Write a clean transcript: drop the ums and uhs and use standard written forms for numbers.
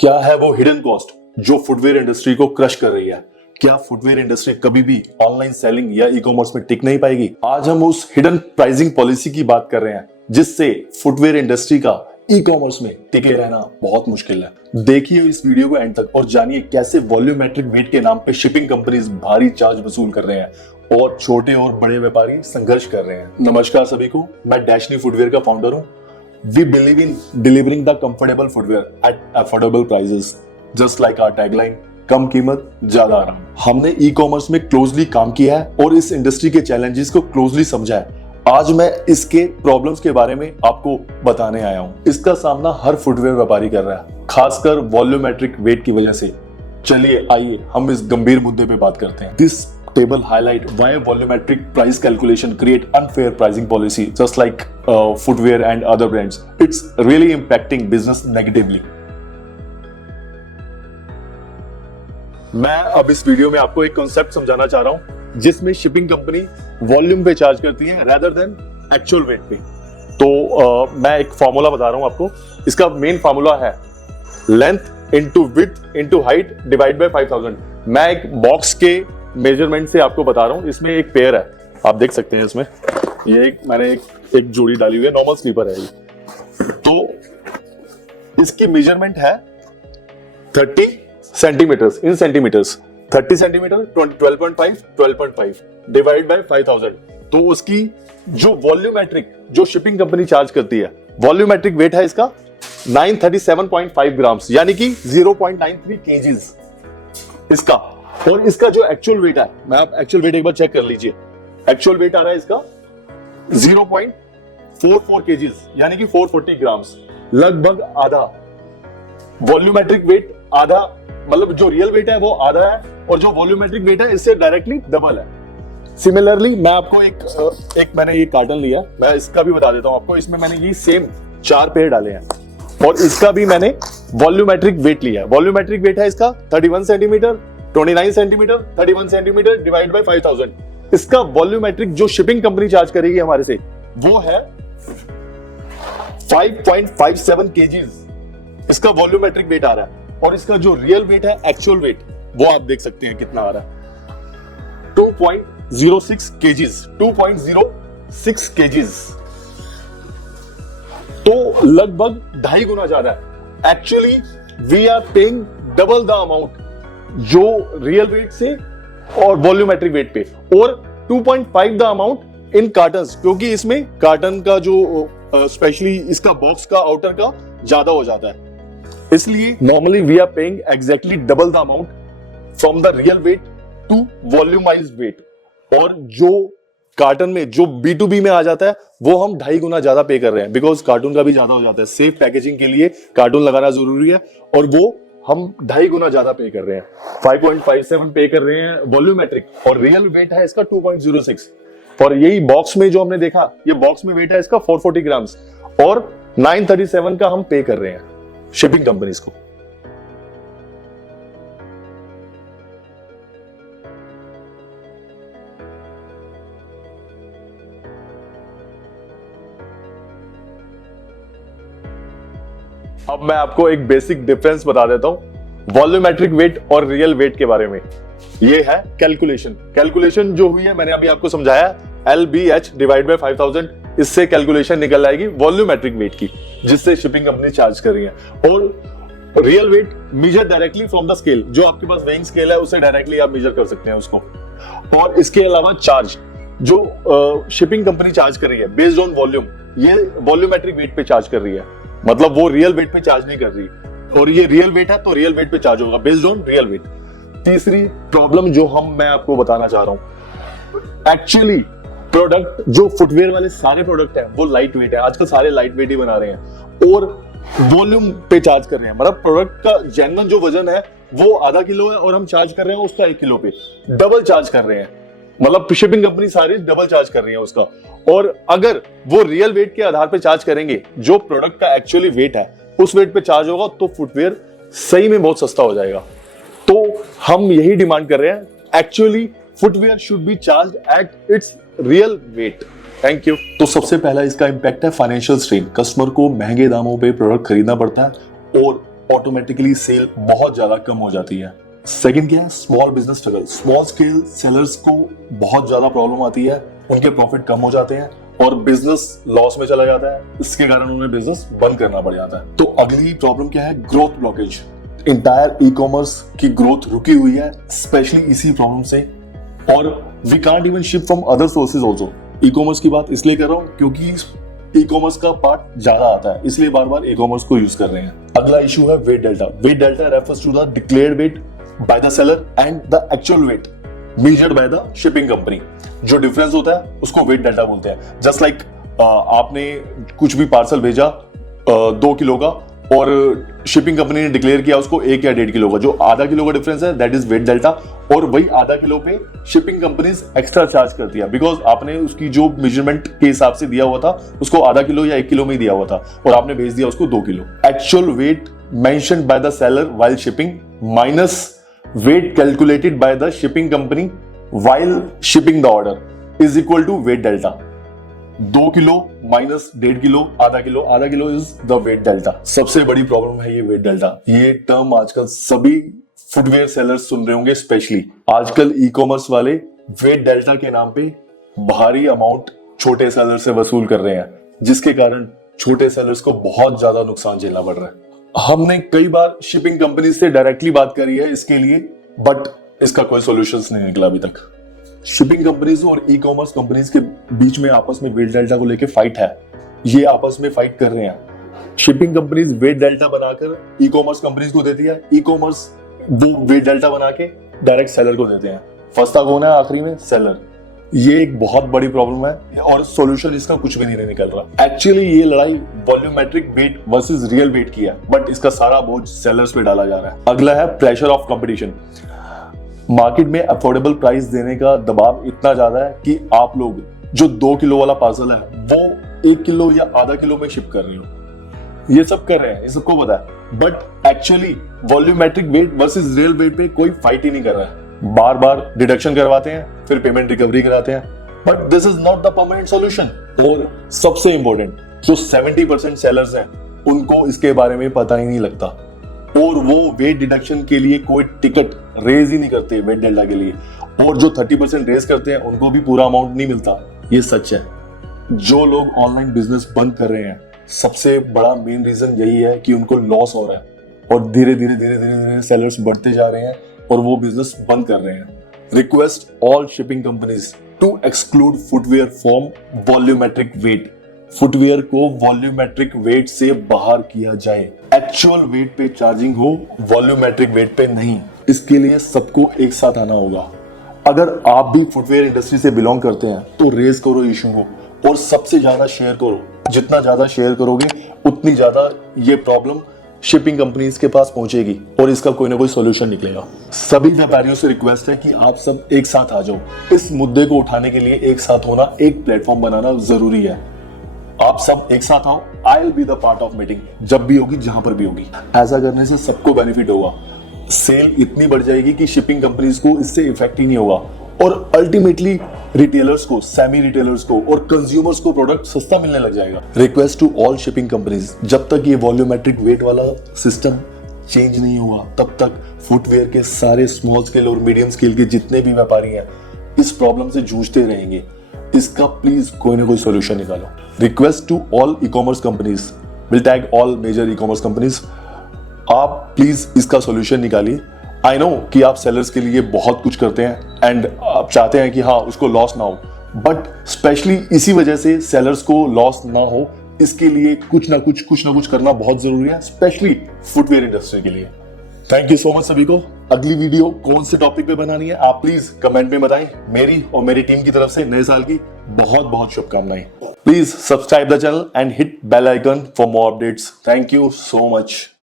क्या है वो हिडन कॉस्ट जो फुटवेयर इंडस्ट्री को क्रश कर रही है? क्या फुटवेयर इंडस्ट्री कभी भी ऑनलाइन सेलिंग या ई कॉमर्स में टिक नहीं पाएगी? आज हम उस हिडन प्राइसिंग पॉलिसी की बात कर रहे हैं जिससे फुटवेयर इंडस्ट्री का ई कॉमर्स में टिके रहना बहुत मुश्किल है। देखिए इस वीडियो को एंड तक और जानिए कैसे वॉल्यूमेट्रिक वेट के नाम पे शिपिंग कंपनीज भारी चार्ज वसूल कर रहे हैं और छोटे और बड़े व्यापारी संघर्ष कर रहे हैं। नमस्कार सभी को, मैं डैशनी फुटवेयर का फाउंडर हूँ। We believe in delivering the comfortable footwear at affordable prices, just like our tagline, कम कीमत ज्यादा आराम। हमने ई कॉमर्स में क्लोजली काम किया है और इस इंडस्ट्री के चैलेंजेस को क्लोजली समझा है। आज मैं इसके प्रॉब्लम्स के बारे में आपको बताने आया हूँ। इसका सामना हर फुटवेयर व्यापारी कर रहा है, खासकर वॉल्यूमेट्रिक वेट की वजह से। चलिए आइए हम इस गंभीर मुद्दे पे बात करते हैं। This table highlight why volumetric price calculation create unfair pricing policy just like footwear and other brands. It's really impacting business negatively. मैं अब इस वीडियो में आपको एक कॉन्सेप्ट समझाना चाह रहा हूं जिसमें शिपिंग कंपनी वॉल्यूम पे चार्ज करती है rather than एक्चुअल वेट पे। तो मैं एक फॉर्मूला बता रहा हूं आपको। इसका मेन फॉर्मूला है length into width into height divide by 5000। मैं एक बॉक्स के मेजरमेंट से आपको बता रहा हूं। इसमें एक पेयर है, आप देख सकते हैं। इसमें ये मैंने एक जोड़ी डाली हुई है, नॉर्मल स्लीपर है ये। तो इसकी मेजरमेंट है 30 centimetres in centimetres. 30 centimetre 12.5 divide by 5000। तो उसकी जो वॉल्यूमेट्रिक जो शिपिंग कंपनी चार्ज करती है, वॉल्यूमेट्रिक वेट है इसका 937.5 ग्राम्स, यानी कि 0.93 केजीज इसका। और इसका जो एक्चुअल वेट है, मैं आप एक्चुअल वेट एक बार चेक कर लीजिए। एक्चुअल वेट आ रहा है इसका 0.44 केजीज, यानी कि 440 ग्राम्स, लगभग आधा। वॉल्यूमेट्रिक वेट आधा, मतलब जो रियल वेट है वो आधा है और जो वॉल्यूमेट्रिक वेट है इससे डायरेक्टली डबल है। सिमिलरली मैं आपको एक मैंने ये कार्टन लिया, मैं इसका भी बता देता हूं आपको। इसमें मैंने ये सेम 4 पेयर डाले हैं और इसका भी मैंने वॉल्यूमेट्रिक वेट लिया है। वॉल्यूमेट्रिक वेट है इसका 31 centimetre 29 centimetre 31 centimetre divide by 5000। इसका वॉल्यूमेट्रिक जो शिपिंग कंपनी चार्ज करेगी हमारे से वो है 5.57 केजीज। इसका वॉल्यूमेट्रिक वेट आ रहा है और इसका जो रियल वेट है, एक्चुअल वेट, वो आप देख सकते हैं कितना आ रहा है, 2.06 केजीज। 2.06 केजीज, तो लगभग 2.5 गुना ज्यादा है। Actually we are paying double the amount जो रियल वेट से और वॉल्यूमेट्रिक वेट पे, और 2.5 द अमाउंट इन कार्टन्स, क्योंकि इसमें कार्टन का जो स्पेशली इसका बॉक्स का आउटर का ज्यादा हो जाता है। इसलिए normally we are paying exactly double the amount from the real weight to volumized weight. और जो कार्टन में जो B2B में आ जाता है वो हम 2.5 गुना ज्यादा पे कर रहे हैं, बिकॉज कार्टून का भी ज्यादा हो जाता है। सेफ पैकेजिंग के लिए कार्टून लगाना जरूरी है और वो हम 2.5 गुना ज्यादा पे कर रहे हैं। 5.57 पे कर रहे हैं वॉल्यूमेट्रिक और रियल वेट है इसका 2.06। और यही बॉक्स में जो हमने देखा, ये बॉक्स में वेट है इसका 440 ग्राम्स और 937 का हम पे कर रहे हैं शिपिंग कंपनीज को। अब मैं आपको एक बेसिक डिफरेंस बता देता हूं वॉल्यूमेट्रिक वेट और रियल वेट के बारे में। ये है कैलकुलेशन। कैलकुलेशन जो हुई है मैंने अभी आपको समझाया, LBH डिवाइड बाय 5000। इससे कैलकुलेशन निकल आएगी वॉल्यूमेट्रिक वेट की, जिससे शिपिंग कंपनी चार्ज कर रही है। और real weight measure directly from the scale, जो आपके पास वेइंग स्केल है उससे डायरेक्टली आप मेजर कर सकते हैं उसको। और इसके अलावा चार्ज जो शिपिंग कंपनी चार्ज कर रही है बेस्ड ऑन वॉल्यूम, ये वॉल्यूमेट्रिक वेट पे चार्ज कर रही है, मतलब वो रियल वेट पे चार्ज नहीं कर रही। और ये रियल वेट है तो रियल वेट पे चार्ज होगा बेस्ड ऑन रियल वेट। तीसरी प्रॉब्लम जो मैं आपको बताना चाह रहा हूं, एक्चुअली प्रोडक्ट जो फुटवेयर वाले सारे प्रोडक्ट हैं वो लाइट वेट है। आजकल सारे लाइट वेट ही बना रहे हैं और वॉल्यूम पे चार्ज कर रहे हैं। मतलब प्रोडक्ट का जेन्युइन जो वजन है वो आधा किलो है और हम चार्ज कर रहे हैं उसका 1 किलो पे, डबल चार्ज कर रहे हैं। मतलब शिपिंग कंपनी सारी डबल चार्ज कर रही है उसका। और अगर वो रियल वेट के आधार पे चार्ज करेंगे, जो प्रोडक्ट का एक्चुअली वेट है उस वेट पे चार्ज होगा, तो फुटवेयर सही में बहुत सस्ता हो जाएगा। तो हम यही डिमांड कर रहे हैं, actually footwear should be charged at its real weight. Thank you. तो सबसे पहला इसका इंपैक्ट है फाइनेंशियल स्ट्रेन। कस्टमर को महंगे दामों पे प्रोडक्ट खरीदना पड़ता है और ऑटोमेटिकली सेल बहुत ज्यादा कम हो जाती है। सेकंड क्या है, small business struggle. Small scale sellers को बहुत ज्यादा प्रॉब्लम आती है, उनके प्रॉफिट कम हो जाते हैं और बिजनेस लॉस में चला जाता है। इसके कारण उन्हें बिजनेस बंद करना पड़ जाता है। तो अगली प्रॉब्लम क्या है, growth blockage. Entire e commerce की ग्रोथ रुकी हुई है स्पेशली इसी प्रॉब्लम से, और we can't even ship from other sources also. E commerce की बात इसलिए कर रहा हूं क्योंकि ई कॉमर्स का पार्ट ज्यादा आता है, इसलिए बार बार ई कॉमर्स को यूज कर रहे हैं। अगला इशू है weight delta. Weight delta refers to the declared weight by the seller and the actual weight measured by the shipping company. जो डिफरेंस होता है उसको वेट डेल्टा बोलते हैं। जस्ट लाइक आपने कुछ भी पार्सल भेजा 2 किलो का और शिपिंग कंपनी ने डिक्लेयर किया उसको 1 या 1.5 किलो का, जो आधा किलो का डिफरेंस है दैट इज वेट डेल्टा, और वही आधा किलो पे शिपिंग कंपनीज एक्स्ट्रा चार्ज करती है बिकॉज आपने उसकी जो मेजरमेंट के हिसाब से दिया हुआ था उसको आधा किलो या 1 किलो में ही दिया हुआ था और आपने भेज दिया उसको 2 kilo. Actual weight mentioned by the seller while shipping minus weight calculated by the shipping company while shipping the order is equal to weight delta. 2 kilo minus 1.5 kilo, आधा kilo is the weight delta. सबसे बड़ी problem है ये wait delta. ये term आजकल सभी footwear sellers सुन रहे होंगे, स्पेशली आजकल ई कॉमर्स वाले वेट डेल्टा के नाम पे भारी अमाउंट छोटे सेलर से वसूल कर रहे हैं, जिसके कारण छोटे सेलर्स को बहुत ज्यादा नुकसान झेलना पड़ रहा है। हमने कई बार शिपिंग कंपनी से डायरेक्टली बात करी है इसके लिए, बट इसका कोई सॉल्यूशंस नहीं निकला अभी तक। शिपिंग कंपनीज और ई कॉमर्स कंपनीज के बीच में आपस में वेट डेल्टा को लेके फाइट है। ये आपस में फाइट कर रहे हैं। शिपिंग कंपनीज वेट डेल्टा बनाकर ई कॉमर्स कंपनीज को देती है, ई कॉमर्स वो वेट डेल्टा बना के डायरेक्ट सेलर को देते हैं। फंसता कौन है आखिरी में? सेलर। ये एक बहुत बड़ी प्रॉब्लम है और सॉल्यूशन इसका कुछ भी नहीं निकल रहा। एक्चुअली ये लड़ाई volumetric weight versus real weight की है, बट इसका सारा बोझ सेलर्स पे डाला जा रहा है। अगला है प्रेशर ऑफ कंपटीशन। मार्केट में अफोर्डेबल प्राइस देने का दबाव इतना ज्यादा है कि आप लोग जो 2 किलो वाला पार्सल है वो 1 किलो या आधा किलो में शिप कर रहे हो। ये सब कर रहे हैं, ये सबको पता है, but actually volumetric weight versus real weight पे कोई फाइट ही नहीं कर रहा है। बार बार डिडक्शन करवाते हैं, फिर पेमेंट रिकवरी कराते हैं, but this is not the permanent solution. और सबसे इंपॉर्टेंट, जो 70% सेलर्स हैं उनको इसके बारे में पता ही नहीं लगता और वो वेट डिडक्शन के लिए कोई टिकट रेज ही नहीं करते वेट डेल्टा के लिए, और जो 30% रेज करते हैं उनको भी पूरा अमाउंट नहीं मिलता। ये सच है। जो लोग ऑनलाइन बिजनेस बंद कर रहे हैं, सबसे बड़ा मेन रीजन यही है कि उनको लॉस हो रहा है और धीरे धीरे सेलर्स बढ़ते जा रहे हैं और वो बिजनेस बंद कर रहे हैं। Request all shipping companies to exclude footwear from volumetric weight. Footwear को वॉल्यूमेट्रिक वेट से बाहर किया जाए। एक्चुअल वेट पे चार्जिंग हो, वॉल्यूमेट्रिक वेट पे नहीं। इसके लिए सबको एक साथ आना होगा। अगर आप भी फुटवेयर इंडस्ट्री से बिलोंग करते हैं तो रेज करो इशू को और सबसे ज्यादा शेयर करो। जितना ज्यादा शेयर करोगे उतनी ज्यादा ये प्रॉब्लम शिपिंग कंपनीज के पास पहुंचेगी और इसका कोई ना कोई सॉल्यूशन निकलेगा। सभी व्यापारियों से रिक्वेस्ट है कि आप सब एक साथ आ जाओ। इस मुद्दे को उठाने के लिए एक साथ होना, एक प्लेटफॉर्म बनाना जरूरी है। आप सब एक साथ आओ। I will be the part of meeting, जब भी होगी, जहां पर भी होगी। ऐसा करने से सबको बेनिफिट होगा। सेल इतनी बढ़ जाएगी कि शिपिंग कंपनीज को इससे इफेक्ट ही नहीं होगा और अल्टीमेटली रिटेलर्स को, सेमी रिटेलर्स को और कंज्यूमर्स को प्रोडक्ट सस्ता मिलने लग जाएगा। Request to all shipping companies, जब तक ये वॉल्यूमेट्रिक वेट वाला सिस्टम चेंज नहीं हुआ तब तक फुटवेयर के सारे स्मॉल स्केल और मीडियम स्केल के जितने भी व्यापारी हैं इस प्रॉब्लम से जूझते रहेंगे। इसका प्लीज कोई ना कोई सॉल्यूशन निकालो। Request to all e commerce companies, will tag all major e commerce companies, आप प्लीज इसका सॉल्यूशन निकालिए। आई नो कि आप सेलर्स के लिए बहुत कुछ करते हैं एंड आप चाहते हैं कि हाँ उसको लॉस ना हो, बट स्पेशली इसी वजह से सेलर्स को लॉस ना हो, इसके लिए कुछ ना कुछ करना बहुत जरूरी है, स्पेशली फुटवेयर इंडस्ट्री के लिए। थैंक यू सो मच सभी को। अगली वीडियो कौन से टॉपिक पे बनानी है आप प्लीज कमेंट में बताएं। मेरी और मेरी टीम की तरफ से नए साल की बहुत बहुत शुभकामनाएं। Please subscribe the channel and hit bell icon for more updates. Thank you so much.